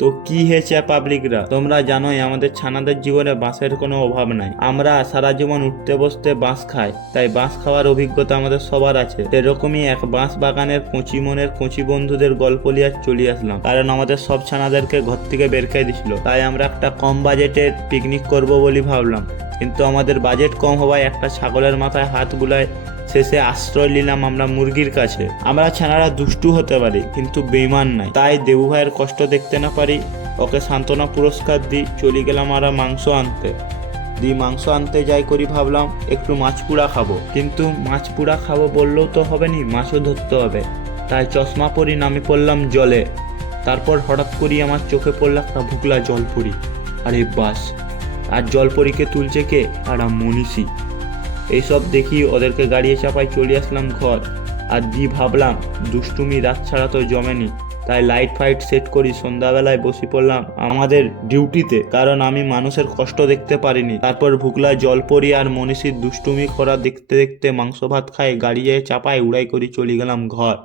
তো কি হয়েছে পাবলিকরা, তোমরা জানোই আমাদের ছানাদের জীবনে বাঁশের কোনো অভাব নাই। আমরা সারা জীবন উঠতে বসতে বাঁশ খাই, তাই বাঁশ খাওয়ার অভিজ্ঞতা আমাদের সবার আছে। সেরকমই এক বাঁশ বাগানের কচি মনের কচি বন্ধুদের গল্প নিয়ে চলে আসলাম, কারণ আমাদের সব ছানাদেরকে ঘর থেকে বের করে দিছিল। তাই আমরা একটা কম বাজেটের পিকনিক করব বলে ভাবলাম, কিন্তু আমাদের বাজেট কম হওয়ায় একটা ছাগলের মাথায় হাত বুলায় শেষে আশ্রয় নিলাম আমরা মুরগির কাছে। আমরা ছানারা দুষ্টু হতে পারি কিন্তু বেইমান নাই, তাই দেবু ভাইয়ের কষ্ট দেখতে না পারি ওকে সান্ত্বনা পুরস্কার দিই। চলে গেলাম আমরা মাংস আনতে। মাংস আনতে যাই করি ভাবলাম একটু মাছ পুড়া খাবো, কিন্তু মাছ পুড়া খাবো বললেও তো হবে নি, মাছও ধরতে হবে। তাই চশমা পরি নামে পড়লাম জলে। তারপর হঠাৎ করি আমার চোখে পড়লো একটা ভুকলা জলপরি। আরে বাস, আর জলপরীকে তুলছে কে? আর মনীষী। এইসব দেখি ওদেরকে গাড়িয়ে চাপায় চলে আসলাম ঘর। আর ভাবলাম দুষ্টুমি রাত ছাড়া তো জমেনি, তাই লাইট ফাইট সেট করি সন্ধ্যাবেলায় বসে পড়লাম আমাদের ডিউটিতে, কারণ আমি মানুষের কষ্ট দেখতে পারিনি। তারপর ভুকলা জলপরি আর মনীষীর দুষ্টুমি করা দেখতে দেখতে মাংস ভাত খাই গাড়িয়ে চাপায় উড়াই করি চলে গেলাম ঘর।